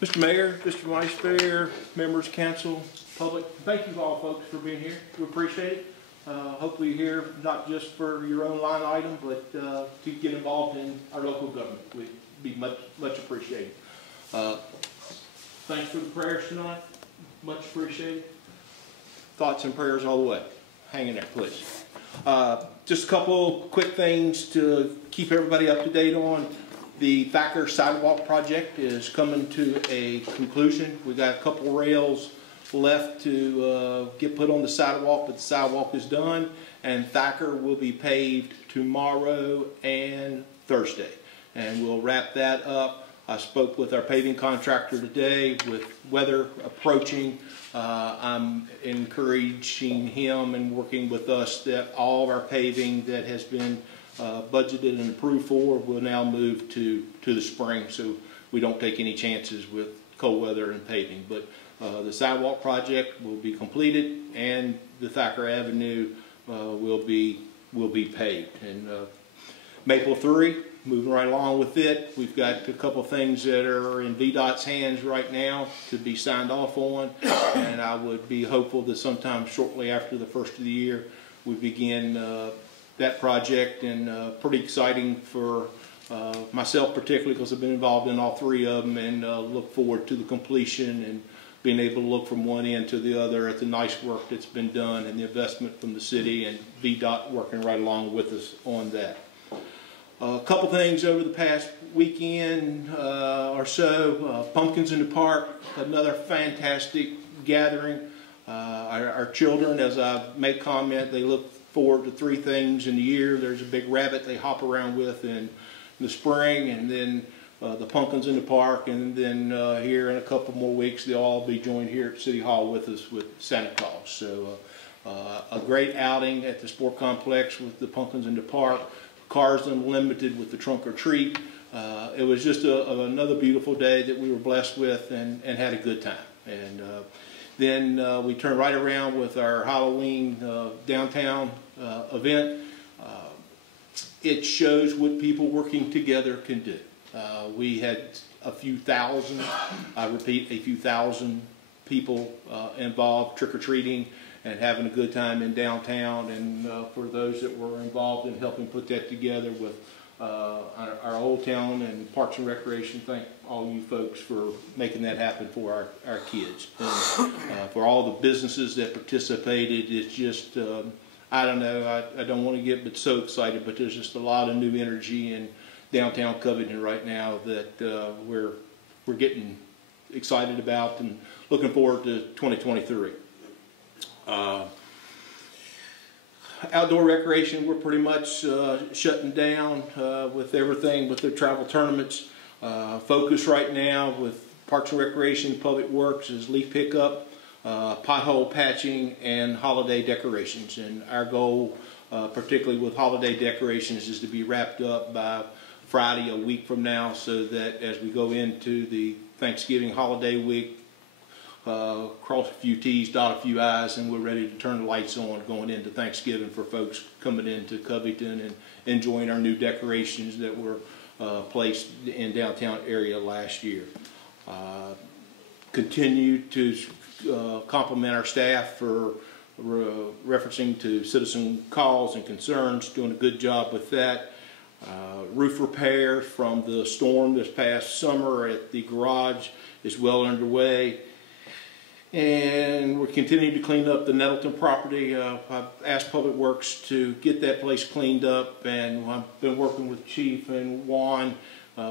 Mr. Mayor, Mr. Vice Mayor, members, council, public, thank you all folks for being here. We appreciate it. Hopefully you're here not just for your own line item, but to get involved in our local government. We'd be much appreciated. Thanks for the prayers tonight. Much appreciated. Thoughts and prayers all the way. Hang in there, please. Just a couple quick things to keep everybody up to date on. The Thacker sidewalk project is coming to a conclusion. We got a couple rails left to get put on the sidewalk, but the sidewalk is done, and Thacker will be paved tomorrow and Thursday, and we'll wrap that up. I spoke with our paving contractor today. With weather approaching, I'm encouraging him and working with us that all of our paving that has been budgeted and approved for will now move to the spring, so we don't take any chances with cold weather and paving. But the sidewalk project will be completed, and the Thacker Avenue will be paved. And Maple 3, moving right along with it. We've got a couple of things that are in VDOT's hands right now to be signed off on, and I would be hopeful that sometime shortly after the first of the year we begin that project. And pretty exciting for myself particularly, because I've been involved in all three of them, and look forward to the completion and being able to look from one end to the other at the nice work that's been done and the investment from the city, and VDOT working right along with us on that. A couple things over the past weekend or so. Pumpkins in the Park, another fantastic gathering. Our children, as I make comment, they look forward to three things in the year. There's a big rabbit they hop around with in the spring, and then the pumpkins in the park, and then here in a couple more weeks they'll all be joined here at City Hall with us with Santa Claus. So a great outing at the sport complex with the pumpkins in the park. Cars Unlimited with the trunk or treat. It was just another beautiful day that we were blessed with, and had a good time. And then we turned right around with our Halloween downtown event. It shows what people working together can do. We had a few thousand, I repeat, a few thousand people involved trick-or-treating and having a good time in downtown. And for those that were involved in helping put that together with our Old Town and Parks and Recreation, thank all you folks for making that happen for our kids. And for all the businesses that participated, it's just, I don't know, I don't want to get but so excited, but there's just a lot of new energy in downtown Covington right now that we're getting excited about and looking forward to 2023. Outdoor recreation, we're pretty much shutting down with everything with the travel tournaments. Focus right now with Parks and Recreation, Public Works is leaf pickup, pothole patching, and holiday decorations. And our goal, particularly with holiday decorations, is to be wrapped up by Friday a week from now, so that as we go into the Thanksgiving holiday week, cross a few T's, dot a few I's, and we're ready to turn the lights on going into Thanksgiving for folks coming into Covington and enjoying our new decorations that were placed in downtown area last year. Continue to compliment our staff for referencing to citizen calls and concerns, doing a good job with that. Roof repair from the storm this past summer at the garage is well underway. And we're continuing to clean up the Nettleton property. I've asked Public Works to get that place cleaned up, and I've been working with Chief and Juan.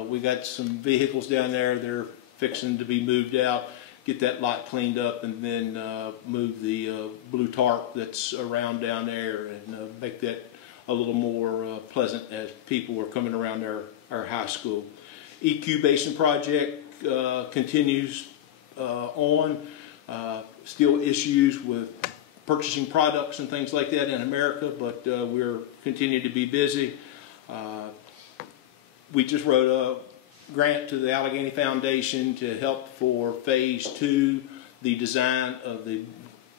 We got some vehicles down there. They're fixing to be moved out. Get that lot cleaned up, and then move the blue tarp that's around down there, and make that a little more pleasant as people are coming around our high school. EQ Basin project continues on. Still issues with purchasing products and things like that in America, but we're continuing to be busy. We just wrote a grant to the Allegheny Foundation to help for phase 2, the design of the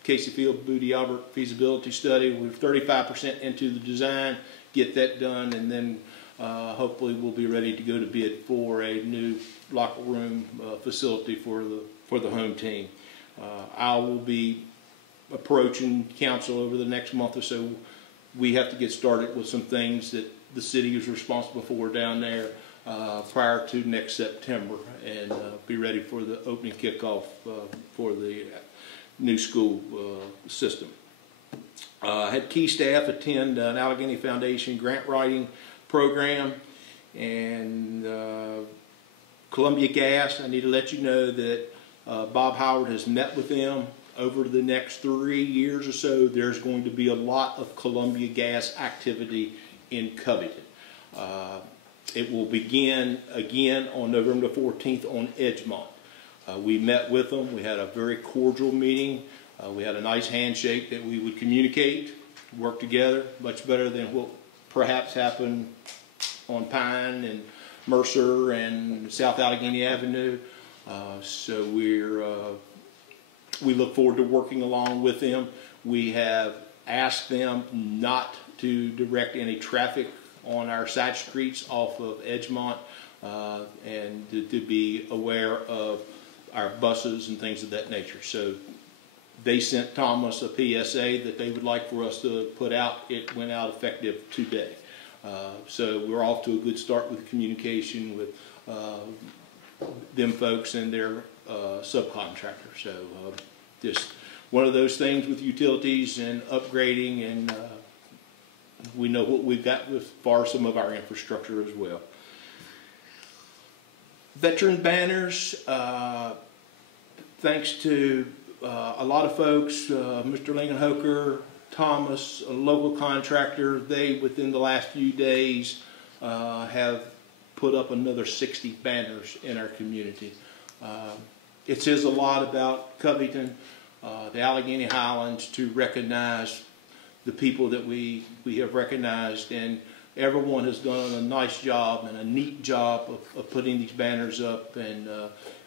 Casey Field Booty Albert feasibility study. We're 35% into the design, get that done, and then hopefully we'll be ready to go to bid for a new locker room facility for the home team. I will be approaching council over the next month or so. We have to get started with some things that the city is responsible for down there prior to next September, and be ready for the opening kickoff for the new school system. I had key staff attend an Allegheny Foundation grant writing program, and Columbia Gas, I need to let you know that Bob Howard has met with them. Over the next 3 years or so, there's going to be a lot of Columbia Gas activity in Covington. It will begin again on November the 14th on Edgemont. We met with them. We had a very cordial meeting. We had a nice handshake that we would communicate, work together, much better than what perhaps happened on Pine and Mercer and South Allegheny Avenue. So we look forward to working along with them. We have asked them not to direct any traffic on our side streets off of Edgemont, and to be aware of our buses and things of that nature. So they sent Thomas a PSA that they would like for us to put out. It went out effective today. So we're off to a good start with communication with them folks and their subcontractor. So just one of those things with utilities and upgrading, and we know what we've got as far as some of our infrastructure as well. Veteran banners, thanks to a lot of folks, Mr. Lingenhoker, Thomas, a local contractor, they within the last few days have put up another 60 banners in our community. It says a lot about Covington, the Allegheny Highlands, to recognize the people that we have recognized, and everyone has done a nice job and a neat job of putting these banners up, and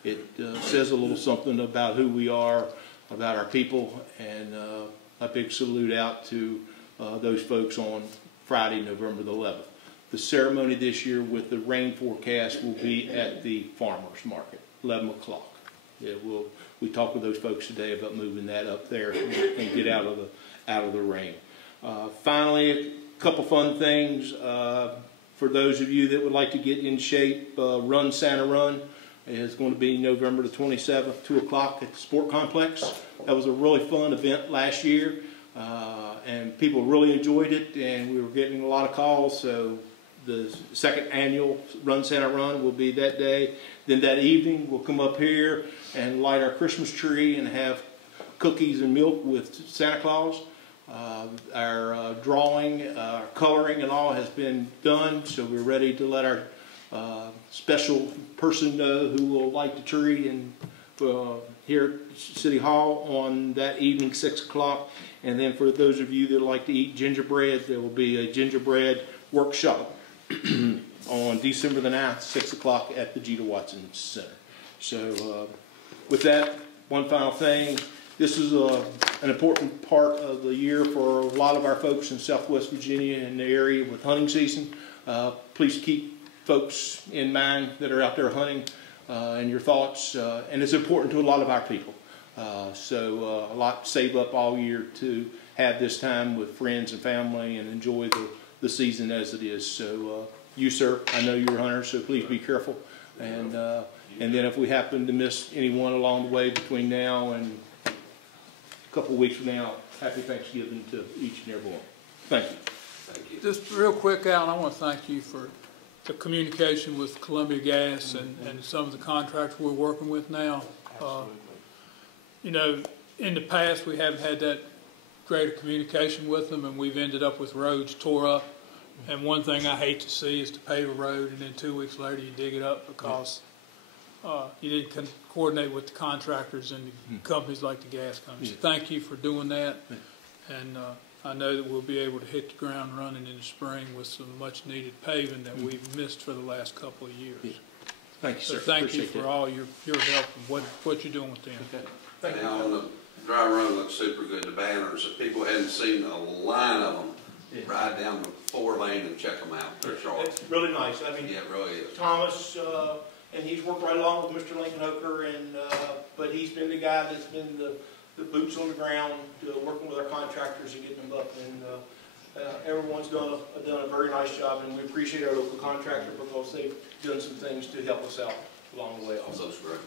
it says a little something about who we are, about our people, and a big salute out to those folks on Friday, November the 11th. The ceremony this year with the rain forecast will be at the farmers market, 11 o'clock. Yeah, we talked with those folks today about moving that up there and get out of the rain. Finally, a couple fun things for those of you that would like to get in shape. Run Santa Run is going to be November the 27th, 2 o'clock at the Sport Complex. That was a really fun event last year, and people really enjoyed it, and we were getting a lot of calls. So the second annual Run Santa Run will be that day. Then that evening we'll come up here and light our Christmas tree and have cookies and milk with Santa Claus. Our drawing, our coloring and all has been done, so we're ready to let our special person know who will light the tree and here at City Hall on that evening, 6 o'clock. And then for those of you that like to eat gingerbread, there will be a gingerbread workshop on December the 9th, 6 o'clock at the Jeter Watson Center. So with that, one final thing. This is an important part of the year for a lot of our folks in Southwest Virginia and the area with hunting season. Please keep folks in mind that are out there hunting and your thoughts. And it's important to a lot of our people. So a lot save up all year to have this time with friends and family and enjoy the season as it is. So you, sir, I know you're a hunter, so please be careful. And then if we happen to miss anyone along the way between now and a couple of weeks from now, happy Thanksgiving to each and every one. Thank you. Thank you. Just real quick, Alan, I want to thank you for the communication with Columbia Gas and some of the contractors we're working with now. You know, in the past we haven't had that greater communication with them, and we've ended up with roads tore up. And one thing I hate to see is to pave a road and then 2 weeks later you dig it up because you didn't coordinate with the contractors and the companies like the gas companies. So thank you for doing that. And I know that we'll be able to hit the ground running in the spring with some much needed paving that we've missed for the last couple of years. Thank you, sir. So thank you for all your help and what you're doing with them. Okay. Thank you. Now on the dry run looks super good. The banners, if people hadn't seen a line of them ride down the 4-lane and check them out. They're sharp. It's really nice. I mean, Yeah, it really is. Thomas, and he's worked right along with Mr. Lincoln Hooker, and but he's been the guy that's been the boots on the ground, working with our contractors and getting them up. And everyone's done a very nice job, and we appreciate our local contractor because they've done some things to help us out along the way also. That's great.